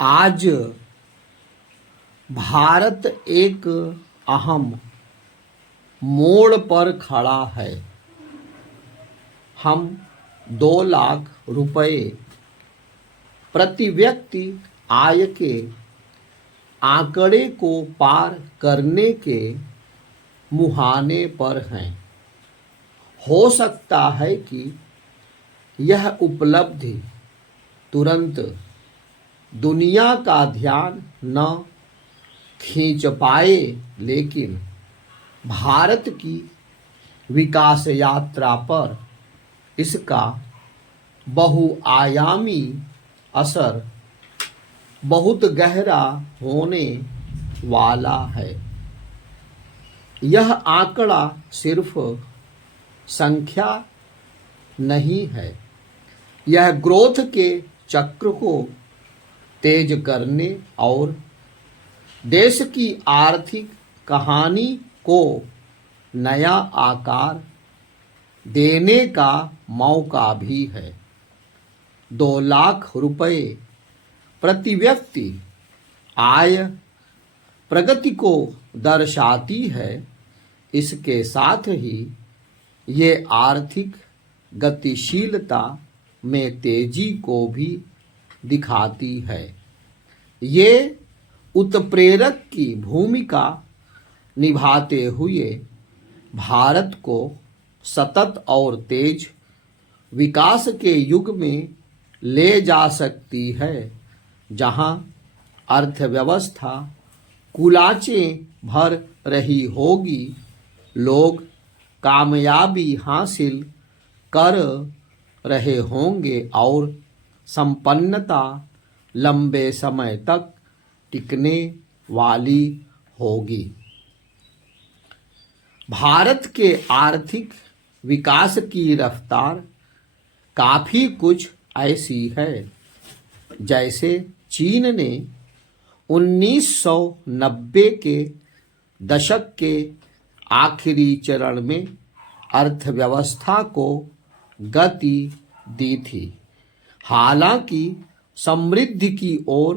आज भारत एक अहम मोड़ पर खड़ा है। हम 2 लाख रुपए प्रति व्यक्ति आय के आंकड़े को पार करने के मुहाने पर हैं। हो सकता है कि यह उपलब्धि तुरंत दुनिया का ध्यान न खींच पाए, लेकिन भारत की विकास यात्रा पर इसका बहुआयामी असर बहुत गहरा होने वाला है। यह आंकड़ा सिर्फ संख्या नहीं है, यह ग्रोथ के चक्र को तेज करने और देश की आर्थिक कहानी को नया आकार देने का मौका भी है। 2 लाख रुपए प्रति व्यक्ति आय प्रगति को दर्शाती है। इसके साथ ही ये आर्थिक गतिशीलता में तेजी को भी दिखाती है। ये उत्प्रेरक की भूमिका निभाते हुए भारत को सतत और तेज विकास के युग में ले जा सकती है, जहां अर्थव्यवस्था कुलाचें भर रही होगी, लोग कामयाबी हासिल कर रहे होंगे और संपन्नता लंबे समय तक टिकने वाली होगी। भारत के आर्थिक विकास की रफ्तार काफी कुछ ऐसी है जैसे चीन ने 1990 के दशक के आखिरी चरण में अर्थव्यवस्था को गति दी थी। हालांकि समृद्धि की ओर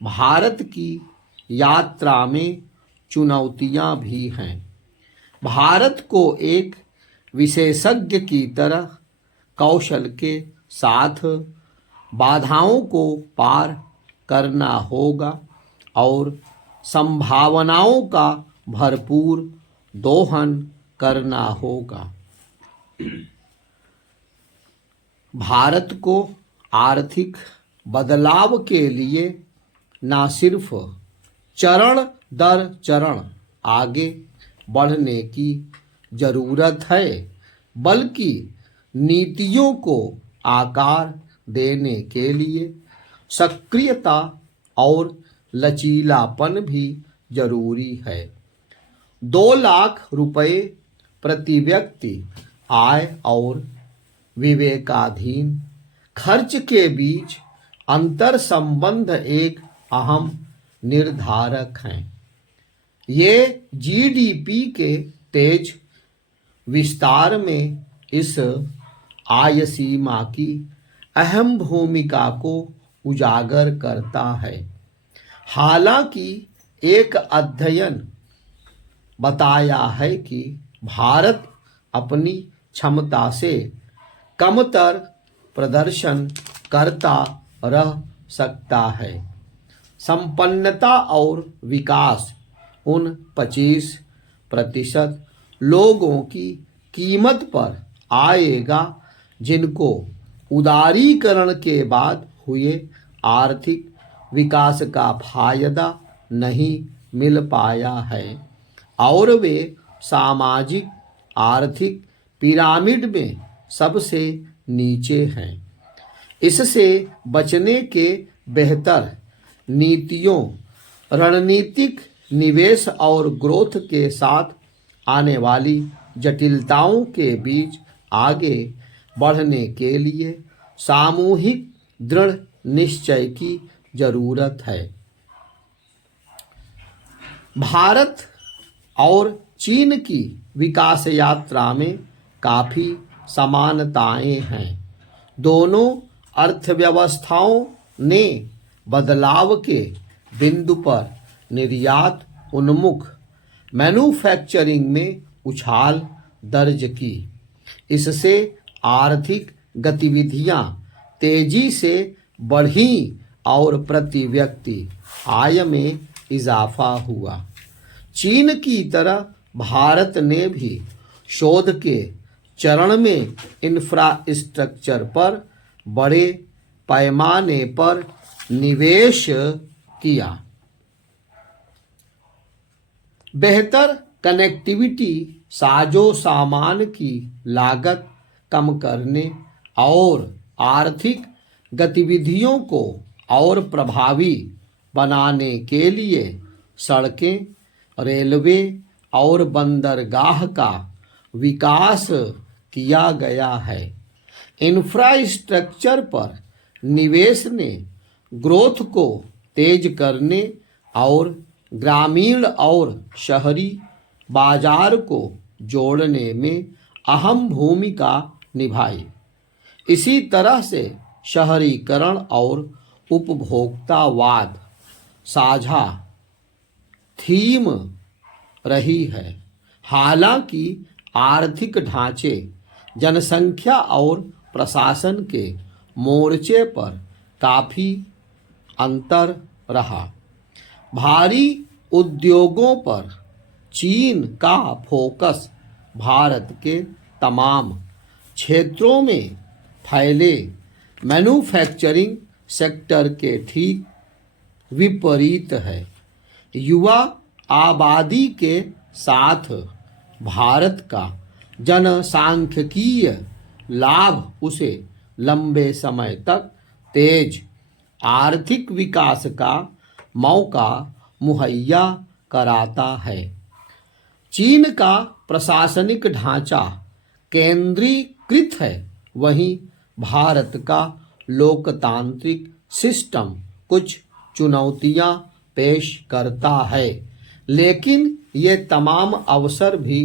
भारत की यात्रा में चुनौतियां भी हैं। भारत को एक विशेषज्ञ की तरह कौशल के साथ बाधाओं को पार करना होगा और संभावनाओं का भरपूर दोहन करना होगा। भारत को आर्थिक बदलाव के लिए न सिर्फ चरण दर चरण आगे बढ़ने की जरूरत है, बल्कि नीतियों को आकार देने के लिए सक्रियता और लचीलापन भी जरूरी है। 2 लाख रुपए प्रति व्यक्ति आय और विवेकाधीन खर्च के बीच अंतर संबंध एक अहम निर्धारक हैं। ये जीडीपी के तेज विस्तार में इस आय सीमा की अहम भूमिका को उजागर करता है। हालांकि एक अध्ययन बताया है कि भारत अपनी क्षमता से कमतर प्रदर्शन करता रह सकता है। संपन्नता और विकास उन 25% लोगों की कीमत पर आएगा जिनको उदारीकरण के बाद हुए आर्थिक विकास का फायदा नहीं मिल पाया है और वे सामाजिक आर्थिक पिरामिड में सबसे नीचे हैं। इससे बचने के बेहतर नीतियों, रणनीतिक निवेश और ग्रोथ के साथ आने वाली जटिलताओं के बीच आगे बढ़ने के लिए सामूहिक दृढ़ निश्चय की जरूरत है। भारत और चीन की विकास यात्रा में काफी समानताएं हैं। दोनों अर्थव्यवस्थाओं ने बदलाव के बिंदु पर निर्यात उन्मुख मैन्युफैक्चरिंग में उछाल दर्ज की। इससे आर्थिक गतिविधियां तेजी से बढ़ी और प्रति व्यक्ति आय में इजाफा हुआ। चीन की तरह भारत ने भी शोध के चरण में इंफ्रास्ट्रक्चर पर बड़े पैमाने पर निवेश किया। बेहतर कनेक्टिविटी साजो सामान की लागत कम करने और आर्थिक गतिविधियों को और प्रभावी बनाने के लिए सड़कें, रेलवे और बंदरगाह का विकास किया गया है। इंफ्रास्ट्रक्चर पर निवेश ने ग्रोथ को तेज करने और ग्रामीण और शहरी बाजार को जोड़ने में अहम भूमिका निभाई। इसी तरह से शहरीकरण और उपभोक्तावाद साझा थीम रही है। हालांकि आर्थिक ढांचे, जनसंख्या और प्रशासन के मोर्चे पर काफी अंतर रहा। भारी उद्योगों पर चीन का फोकस भारत के तमाम क्षेत्रों में फैले मैन्युफैक्चरिंग सेक्टर के ठीक विपरीत है। युवा आबादी के साथ भारत का जनसांख्यिकीय लाभ उसे लंबे समय तक तेज आर्थिक विकास का मौका मुहैया कराता है। चीन का प्रशासनिक ढांचा केंद्रीकृत है, वहीं भारत का लोकतांत्रिक सिस्टम कुछ चुनौतियां पेश करता है, लेकिन ये तमाम अवसर भी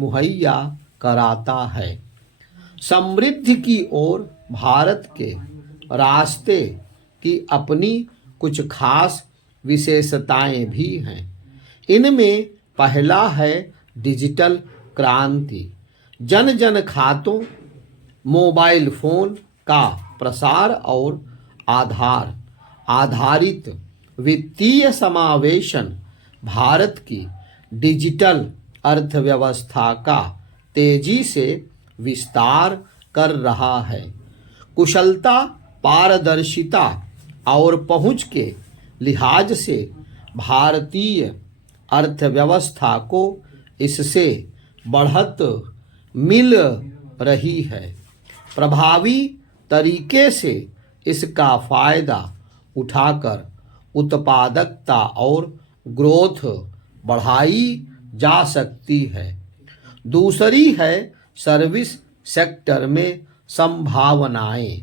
मुहैया कराता है। समृद्धि की ओर भारत के रास्ते की अपनी कुछ खास विशेषताएं भी हैं। इनमें पहला है डिजिटल क्रांति। जन जन खातों, मोबाइल फोन का प्रसार और आधार आधारित वित्तीय समावेशन भारत की डिजिटल अर्थव्यवस्था का तेजी से विस्तार कर रहा है। कुशलता, पारदर्शिता और पहुंच के लिहाज से भारतीय अर्थव्यवस्था को इससे बढ़त मिल रही है। प्रभावी तरीके से इसका फायदा उठाकर उत्पादकता और ग्रोथ बढ़ाई जा सकती है। दूसरी है सर्विस सेक्टर में संभावनाएं।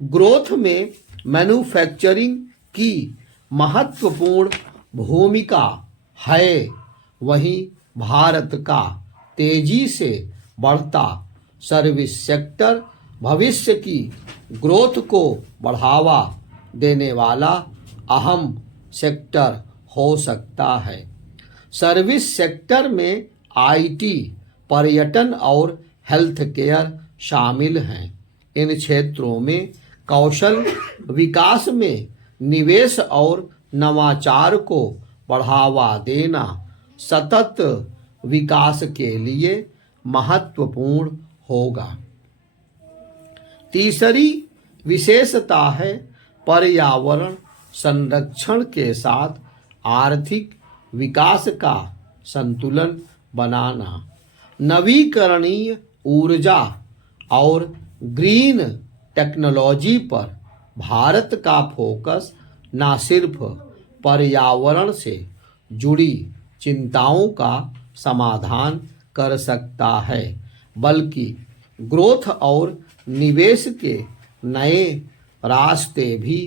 ग्रोथ में मैन्युफैक्चरिंग की महत्वपूर्ण भूमिका है, वहीं भारत का तेजी से बढ़ता सर्विस सेक्टर भविष्य की ग्रोथ को बढ़ावा देने वाला अहम सेक्टर हो सकता है। सर्विस सेक्टर में आईटी, पर्यटन और हेल्थ केयर शामिल हैं। इन क्षेत्रों में कौशल विकास में निवेश और नवाचार को बढ़ावा देना सतत विकास के लिए महत्वपूर्ण होगा। तीसरी विशेषता है पर्यावरण संरक्षण के साथ आर्थिक विकास का संतुलन बनाना। नवीकरणीय ऊर्जा और ग्रीन टेक्नोलॉजी पर भारत का फोकस न सिर्फ पर्यावरण से जुड़ी चिंताओं का समाधान कर सकता है, बल्कि ग्रोथ और निवेश के नए रास्ते भी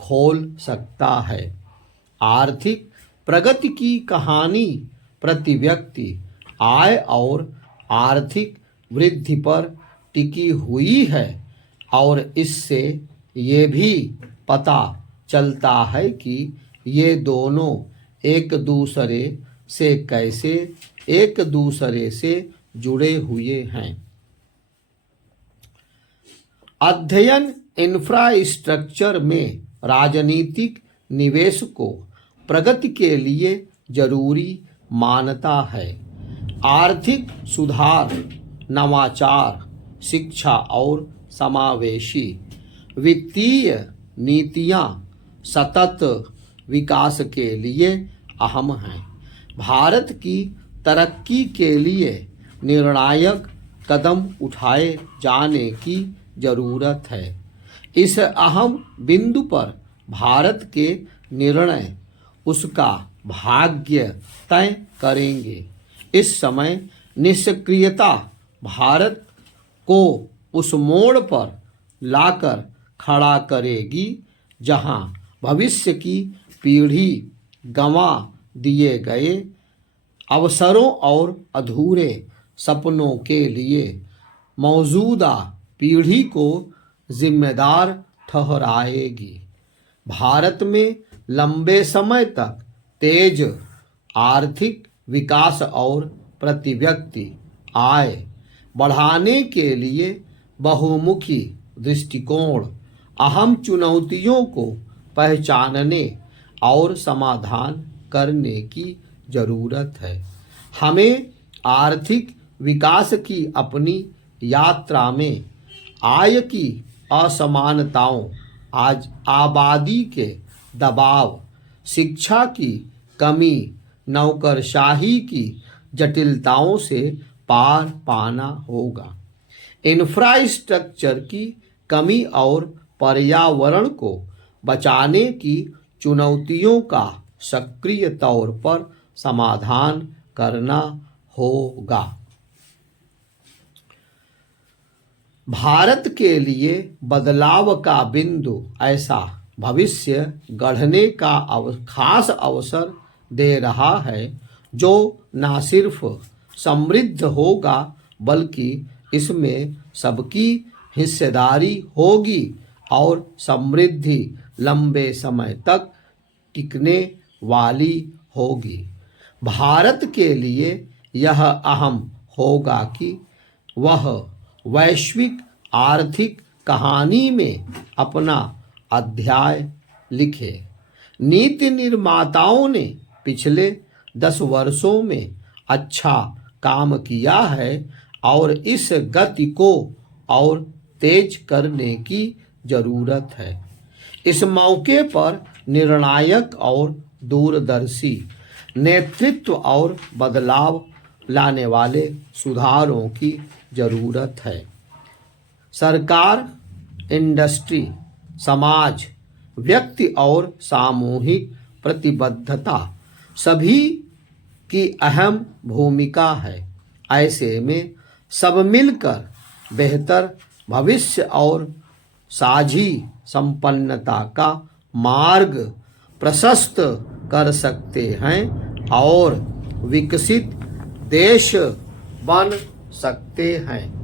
खोल सकता है। आर्थिक प्रगति की कहानी प्रति व्यक्ति आय और आर्थिक वृद्धि पर टिकी हुई है और इससे ये भी पता चलता है कि ये दोनों एक दूसरे से कैसे एक दूसरे से जुड़े हुए हैं। अध्ययन इंफ्रास्ट्रक्चर में राजनीतिक निवेश को प्रगति के लिए जरूरी मानता है। आर्थिक सुधार, नवाचार, शिक्षा और समावेशी वित्तीय नीतियां सतत विकास के लिए अहम हैं। भारत की तरक्की के लिए निर्णायक कदम उठाए जाने की जरूरत है। इस अहम बिंदु पर भारत के निर्णय उसका भाग्य तय करेंगे। इस समय निष्क्रियता भारत को उस मोड़ पर लाकर खड़ा करेगी जहां भविष्य की पीढ़ी गंवा दिए गए अवसरों और अधूरे सपनों के लिए मौजूदा पीढ़ी को जिम्मेदार ठहराएगी। भारत में लंबे समय तक तेज आर्थिक विकास और प्रति व्यक्ति आय बढ़ाने के लिए बहुमुखी दृष्टिकोण, अहम चुनौतियों को पहचानने और समाधान करने की जरूरत है। हमें आर्थिक विकास की अपनी यात्रा में आय की असमानताओं, आज आबादी के दबाव, शिक्षा की कमी, नौकरशाही की जटिलताओं से पार पाना होगा। इंफ्रास्ट्रक्चर की कमी और पर्यावरण को बचाने की चुनौतियों का सक्रिय तौर पर समाधान करना होगा। भारत के लिए बदलाव का बिंदु ऐसा भविष्य गढ़ने का खास अवसर दे रहा है जो न सिर्फ समृद्ध होगा बल्कि इसमें सबकी हिस्सेदारी होगी और समृद्धि लंबे समय तक टिकने वाली होगी। भारत के लिए यह अहम होगा कि वह वैश्विक आर्थिक कहानी में अपना अध्याय लिखे। नीति निर्माताओं ने पिछले 10 वर्षों में अच्छा काम किया है और इस गति को और तेज करने की जरूरत है। इस मौके पर निर्णायक और दूरदर्शी नेतृत्व और बदलाव लाने वाले सुधारों की जरूरत है। सरकार, इंडस्ट्री, समाज, व्यक्ति और सामूहिक प्रतिबद्धता सभी की अहम भूमिका है। ऐसे में सब मिलकर बेहतर भविष्य और साझी संपन्नता का मार्ग प्रशस्त कर सकते हैं और विकसित देश बन सकते हैं।